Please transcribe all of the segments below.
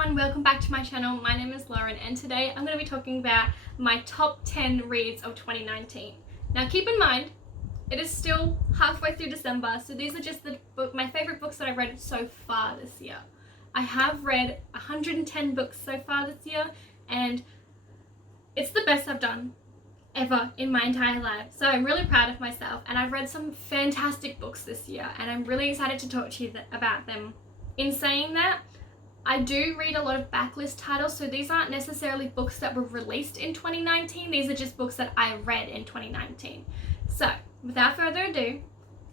everyone, welcome back to my channel. My name is Lauren and today I'm going to be talking about my top 10 reads of 2019. Now keep in mind, it is still halfway through December, so these are just my favourite books that I've read so far this year. I have read 110 books so far this year and it's the best I've done ever in my entire life. So I'm really proud of myself and I've read some fantastic books this year and I'm really excited to talk to you about them. In saying that, I do read a lot of backlist titles, so these aren't necessarily books that were released in 2019, these are just books that I read in 2019. So, without further ado,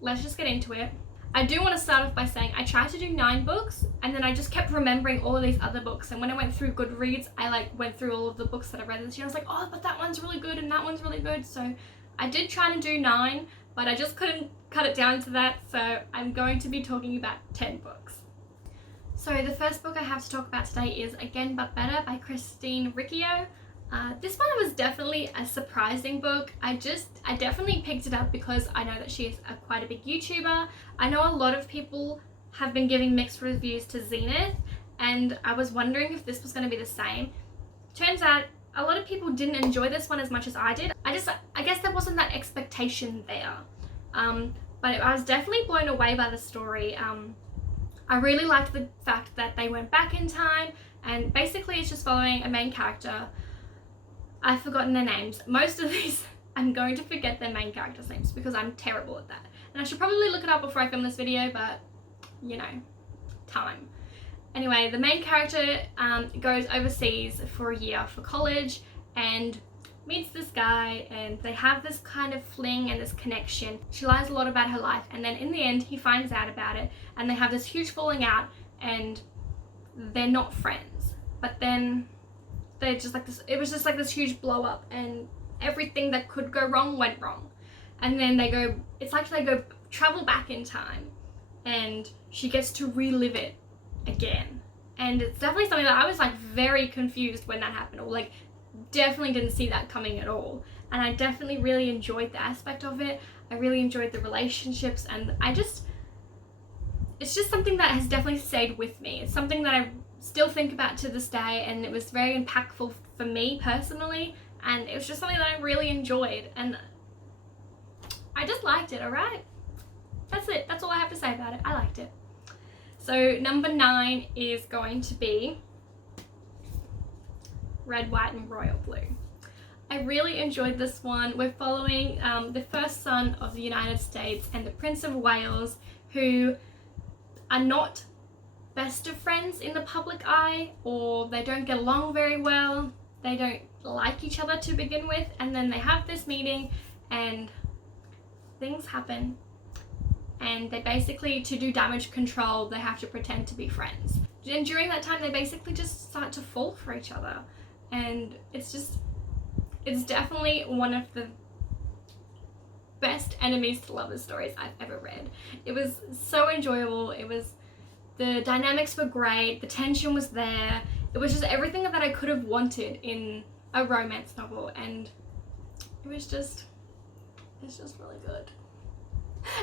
let's just get into it. I do want to start off by saying I tried to do 9 books, and then I just kept remembering all of these other books, and when I went through Goodreads, I went through all of the books that I read this year. I was like, oh, but that one's really good, and that one's really good, so I did try to do 9, but I just couldn't cut it down to that, so I'm going to be talking about 10 books. So the first book I have to talk about today is Again But Better by Christine Riccio. This one was definitely a surprising book. I definitely picked it up because I know that she is quite a big YouTuber. I know a lot of people have been giving mixed reviews to Zenith and I was wondering if this was going to be the same. Turns out a lot of people didn't enjoy this one as much as I did. I guess there wasn't that expectation there. But I was definitely blown away by the story. I really liked the fact that they went back in time and basically it's just following a main character. I've forgotten their names. Most of these, I'm going to forget their main characters' names because I'm terrible at that. And I should probably look it up before I film this video, but you know, time. Anyway, the main character goes overseas for a year for college and meets this guy and they have this kind of fling and this connection. She lies a lot about her life and then in the end he finds out about it and they have this huge falling out and they're not friends. But then they're just like this, it was just like this huge blow up and everything that could go wrong went wrong. And then they go, it's like they go travel back in time and she gets to relive it again. And it's definitely something that I was very confused when that happened, or definitely didn't see that coming at all. And I definitely really enjoyed the aspect of it. I really enjoyed the relationships and it's just something that has definitely stayed with me. It's something that I still think about to this day and it was very impactful for me personally and it was just something that I really enjoyed and I just liked it, alright? That's it. That's all I have to say about it. I liked it. So number 9 is going to be Red, White and Royal Blue. I really enjoyed this one. We're following the first son of the United States and the Prince of Wales, who are not best of friends in the public eye, or they don't get along very well. They don't like each other to begin with, and then they have this meeting and things happen and they basically, to do damage control, they have to pretend to be friends. And during that time they basically just start to fall for each other. And it's definitely one of the best enemies to lovers stories I've ever read. It was so enjoyable. The dynamics were great, the tension was there. It was just everything that I could have wanted in a romance novel and it's just really good.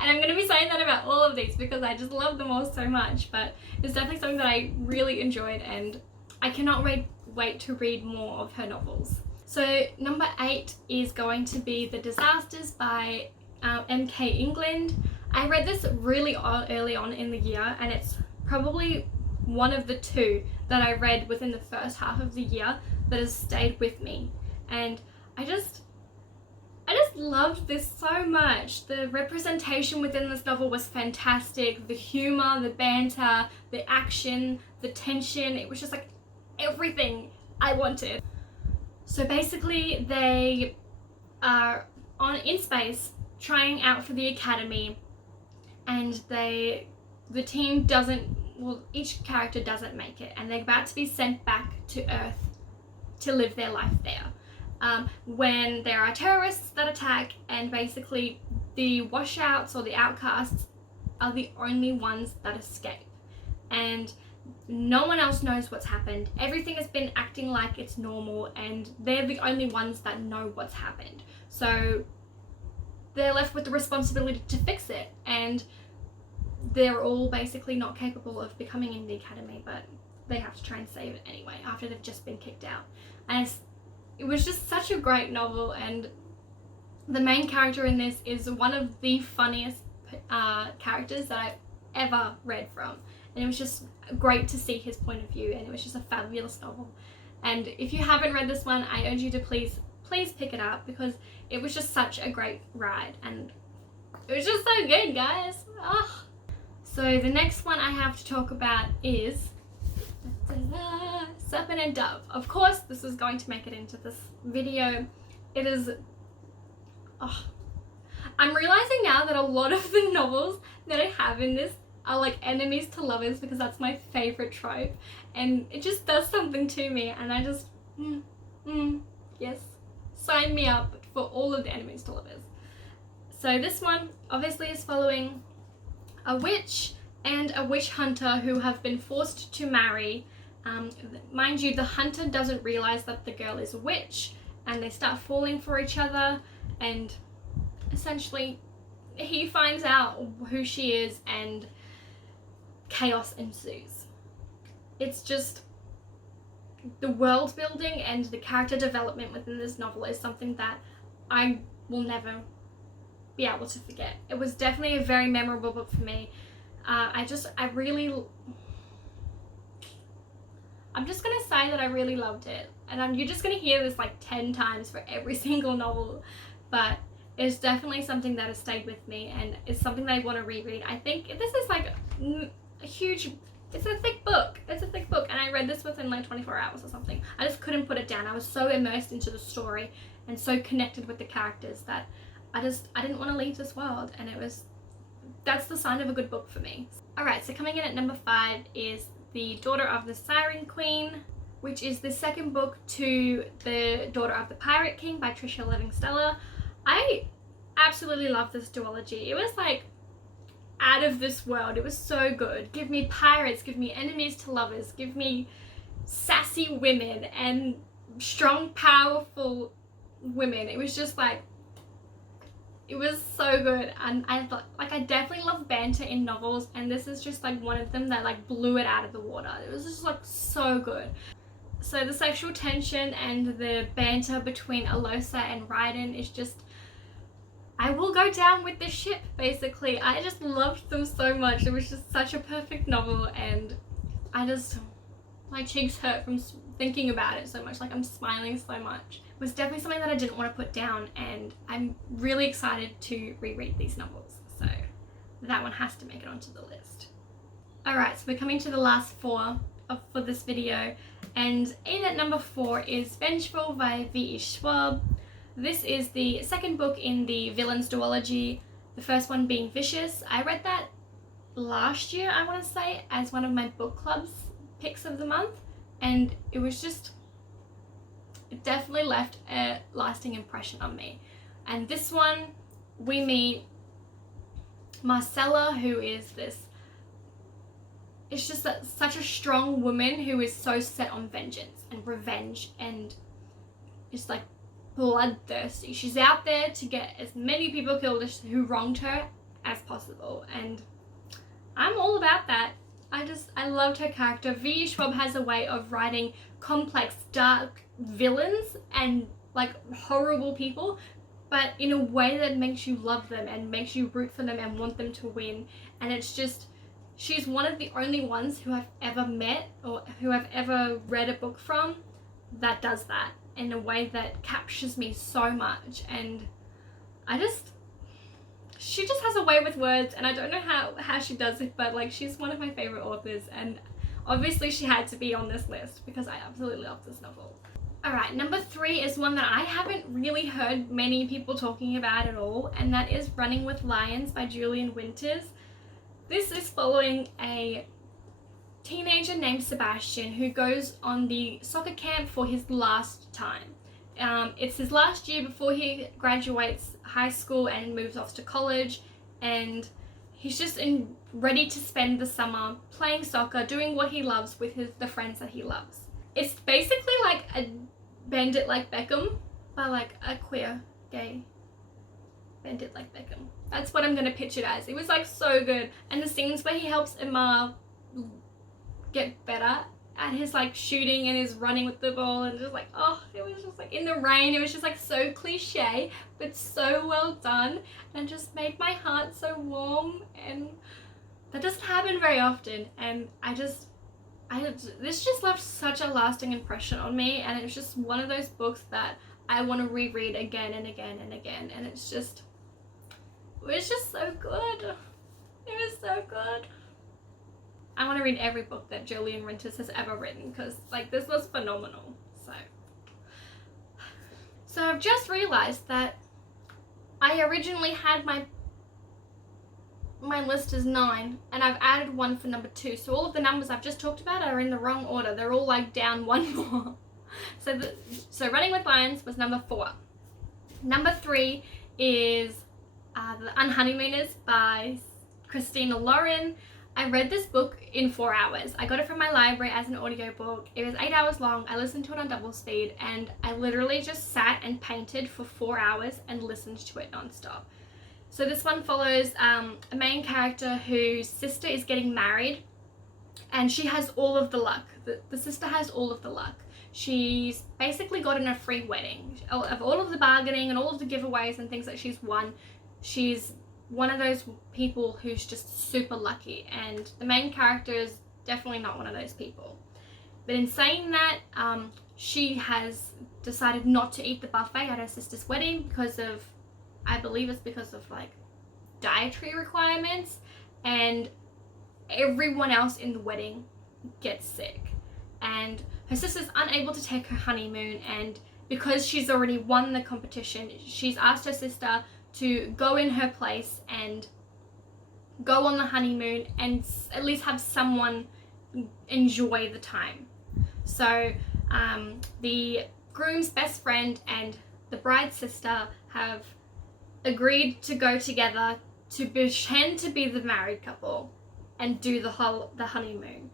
And I'm going to be saying that about all of these because I just love them all so much, but it's definitely something that I really enjoyed and I cannot wait to read more of her novels. So number 8 is going to be The Disasters by M.K. England. I read this really early on in the year and it's probably one of the 2 that I read within the first half of the year that has stayed with me. And I just loved this so much. The representation within this novel was fantastic. The humor, the banter, the action, the tension, it was just everything I wanted. So basically they are in space trying out for the academy and the team each character doesn't make it and they're about to be sent back to Earth to live their life there. When there are terrorists that attack and basically the washouts or the outcasts are the only ones that escape and no one else knows what's happened. Everything has been acting like it's normal and they're the only ones that know what's happened. So they're left with the responsibility to fix it and they're all basically not capable of becoming in the academy, but they have to try and save it anyway after they've just been kicked out. And it was just such a great novel, and the main character in this is one of the funniest characters that I've ever read from, and it was just great to see his point of view, and it was just a fabulous novel. And if you haven't read this one, I urge you to please pick it up, because it was just such a great ride, and it was just so good, guys. Oh. So the next one I have to talk about is Serpent and Dove. Of course, this is going to make it into this video. It is... Oh. I'm realizing now that a lot of the novels that I have in this are like enemies to lovers, because that's my favorite trope, and it just does something to me, and I just yes, sign me up for all of the enemies to lovers. So this one obviously is following a witch and a witch hunter who have been forced to marry. Mind you, the hunter doesn't realize that the girl is a witch, and they start falling for each other, and essentially he finds out who she is, and chaos ensues. It's just, the world building and the character development within this novel is something that I will never be able to forget. It was definitely a very memorable book for me. I'm just gonna say that I really loved it, and you're just gonna hear this like 10 times for every single novel, but it's definitely something that has stayed with me, and it's something that I want to reread. I think this is like a huge, it's a thick book, and I read this within like 24 hours or something. I just couldn't put it down. I was so immersed into the story and so connected with the characters that I didn't want to leave this world, and that's the sign of a good book for me. Alright, so coming in at number 5 is The Daughter of the Siren Queen, which is the second book to The Daughter of the Pirate King by Tricia Livingstella. I absolutely love this duology. It was like out of this world. It was so good. Give me pirates, give me enemies to lovers, give me sassy women and strong, powerful women. It was just like, it was so good, and I definitely love banter in novels, and this is just like one of them that like blew it out of the water. It was just like so good. So the sexual tension and the banter between Alosa and Raiden is just, I will go down with the ship, basically. I just loved them so much. It was just such a perfect novel, and my cheeks hurt from thinking about it so much. Like, I'm smiling so much. It was definitely something that I didn't want to put down, and I'm really excited to reread these novels. So that one has to make it onto the list. Alright, so we're coming to the last 4 for this video, and in at number 4 is Vengeful by V.E. Schwab. This is the second book in the Villains duology, the first one being Vicious. I read that last year, I want to say, as one of my book club's picks of the month, and it was just, it definitely left a lasting impression on me. And this one, we meet Marcella, who is this, it's just such a strong woman who is so set on vengeance and revenge, and just like bloodthirsty. She's out there to get as many people killed who wronged her as possible, and I'm all about that. I loved her character. V. Schwab has a way of writing complex, dark villains and like horrible people, but in a way that makes you love them and makes you root for them and want them to win. And it's just, she's one of the only ones who I've ever met or who I've ever read a book from that does that in a way that captures me so much. And she just has a way with words, and I don't know how she does it, but like, she's one of my favorite authors, and obviously she had to be on this list because I absolutely love this novel. Alright, number 3 is one that I haven't really heard many people talking about at all, and that is Running with Lions by Julian Winters. This is following a teenager named Sebastian who goes on the soccer camp for his last time. It's his last year before he graduates high school and moves off to college, and he's just ready to spend the summer playing soccer, doing what he loves with the friends that he loves. It's basically like a Bend It Like Beckham, but like a queer, gay Bend It Like Beckham. That's what I'm gonna pitch it as. It was like so good, and the scenes where he helps Emma get better at his like shooting and his running with the ball, and just like, oh, it was just like in the rain, it was just like so cliche but so well done, and just made my heart so warm, and that doesn't happen very often. And this just left such a lasting impression on me, and it's just one of those books that I want to reread again and again and again, and it was just so good. It was so good. I want to read every book that Julian Renters has ever written, because like this was phenomenal. So I've just realized that I originally had my list as 9, and I've added one for number 2, so all of the numbers I've just talked about are in the wrong order. They're all like down one more. So Running with Lions was number 4. Number 3 is The Honeymooners by Christina Lauren. I read this book in 4 hours. I got it from my library as an audiobook. It was 8 hours long. I listened to it on double speed, and I literally just sat and painted for 4 hours and listened to it nonstop. So this one follows a main character whose sister is getting married, and she has all of the luck. The sister has all of the luck. She's basically gotten a free wedding. Of all of the bargaining and all of the giveaways and things that she's won, she's one of those people who's just super lucky, and the main character is definitely not one of those people. But in saying that, she has decided not to eat the buffet at her sister's wedding because of, I believe it's because of like dietary requirements, and everyone else in the wedding gets sick, and her sister's unable to take her honeymoon, and because she's already won the competition, she's asked her sister to go in her place and go on the honeymoon and at least have someone enjoy the time. So the groom's best friend and the bride's sister have agreed to go together to pretend to be the married couple and do the honeymoon.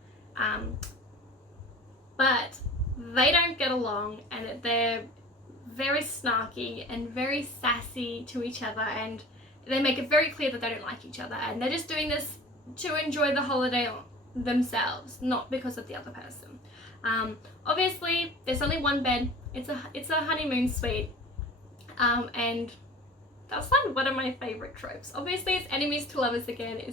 But they don't get along, and they're very snarky and very sassy to each other, and they make it very clear that they don't like each other, and they're just doing this to enjoy the holiday themselves, not because of the other person. Obviously there's only one bed. It's a honeymoon suite, and that's like one of my favorite tropes. Obviously it's enemies to lovers again. It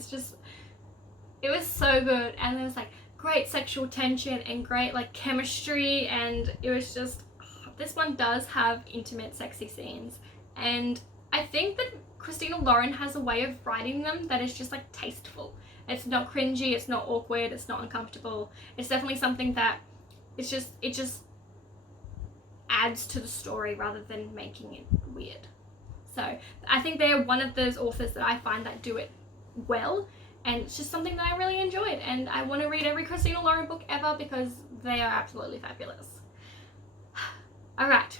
was so good, and there was like great sexual tension and great like chemistry, and it was just, this one does have intimate sexy scenes, and I think that Christina Lauren has a way of writing them that is just like tasteful. It's not cringy, it's not awkward, it's not uncomfortable. It's definitely something that it just adds to the story rather than making it weird. So I think they're one of those authors that I find that do it well, and it's just something that I really enjoyed, and I want to read every Christina Lauren book ever because they are absolutely fabulous. Alright,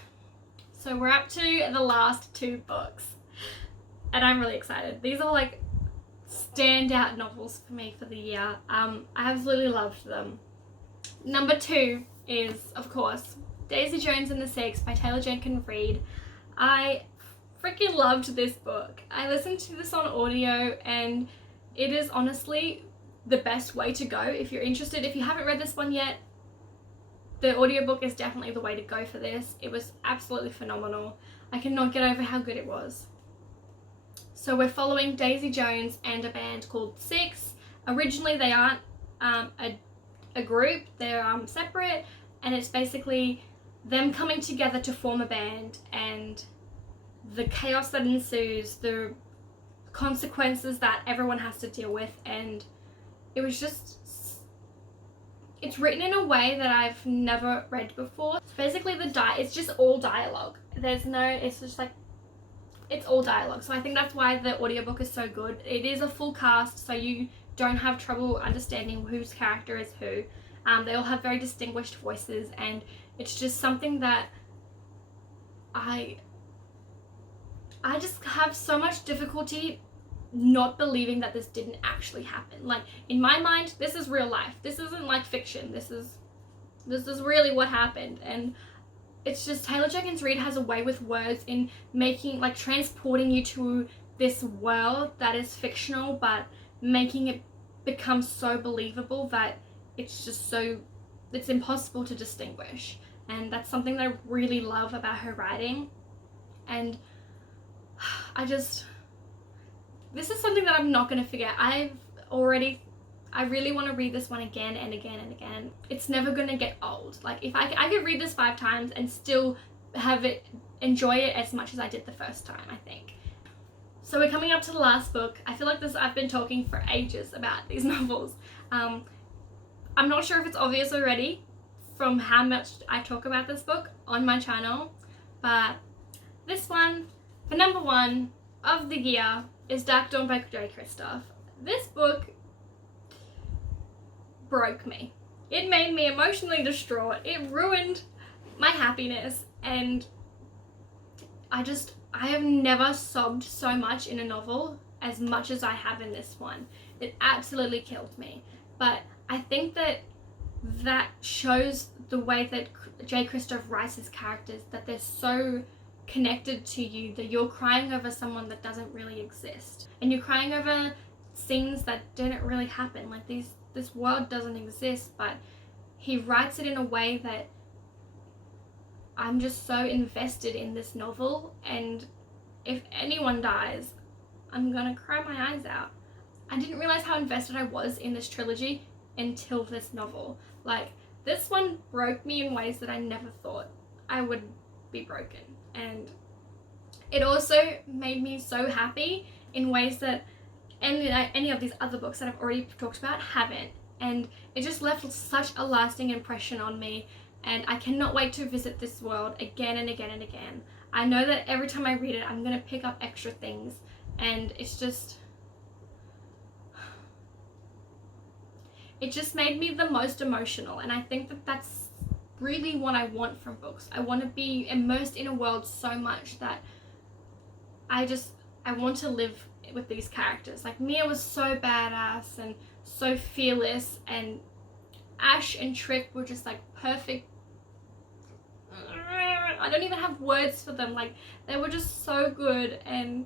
so we're up to the last 2 books, and I'm really excited. These are like standout novels for me for the year. I absolutely loved them. Number 2 is, of course, Daisy Jones and the Six by Taylor Jenkins Reid. I freaking loved this book. I listened to this on audio, and it is honestly the best way to go if you're interested. If you haven't read this one yet, the audiobook is definitely the way to go for this. It was absolutely phenomenal. I cannot get over how good it was. So we're following Daisy Jones and a band called Six. Originally they aren't a group, they're separate, and it's basically them coming together to form a band, and the chaos that ensues, the consequences that everyone has to deal with, and it was just, it's written in a way that I've never read before. So basically it's just all dialogue. It's just like, it's all dialogue. So I think that's why the audiobook is so good. It is a full cast, so you don't have trouble understanding whose character is who. They all have very distinguished voices, and it's just something that I just have so much difficulty not believing that this didn't actually happen. Like, in my mind, this is real life. This isn't like fiction. This is really what happened. And it's just, Taylor Jenkins Reid has a way with words in making, like, transporting you to this world that is fictional, but making it become so believable that it's just so it's impossible to distinguish. And that's something that I really love about her writing. And this is something that I'm not going to forget. I really want to read this one again and again and again. It's never going to get old. Like, if I could read this 5 times and still enjoy it as much as I did the first time, I think. So we're coming up to the last book. I feel like I've been talking for ages about these novels. I'm not sure if it's obvious already from how much I talk about this book on my channel, but this one, for number 1 of the year, is Dark Dawn by J. Kristoff. This book broke me. It made me emotionally distraught. It ruined my happiness, and I have never sobbed so much in a novel as much as I have in this one. It absolutely killed me. But I think that shows the way that J. Kristoff writes his characters, that they're so connected to you that you're crying over someone that doesn't really exist, and you're crying over scenes that didn't really happen. Like, this world doesn't exist, but he writes it in a way that I'm just so invested in this novel, and if anyone dies, I'm gonna cry my eyes out. I didn't realize how invested I was in this trilogy until this novel. Like, this one broke me in ways that I never thought I would be broken, and it also made me so happy in ways that any of these other books that I've already talked about haven't, and it just left such a lasting impression on me, and I cannot wait to visit this world again and again and again. I know that every time I read it, I'm going to pick up extra things, and it just made me the most emotional, and I think that that's really what I want from books. I want to be immersed in a world so much that I want to live with these characters. Like, Mia was so badass and so fearless, and Ash and Trip were just like perfect. I don't even have words for them. Like, they were just so good, and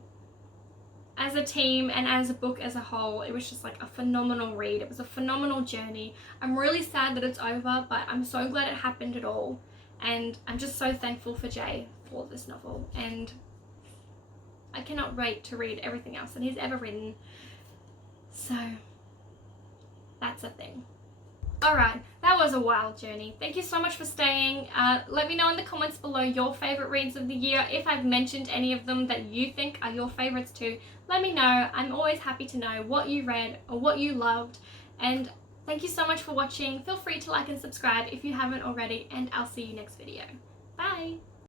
as a team and as a book as a whole, it was just like a phenomenal read. It was a phenomenal journey. I'm really sad that it's over, but I'm so glad it happened at all, and I'm just so thankful for Jay for this novel, and I cannot wait to read everything else that he's ever written. So that's a thing. Alright, that was a wild journey. Thank you so much for staying. Let me know in the comments below your favourite reads of the year. If I've mentioned any of them that you think are your favourites too, let me know. I'm always happy to know what you read or what you loved. And thank you so much for watching. Feel free to like and subscribe if you haven't already, and I'll see you next video. Bye!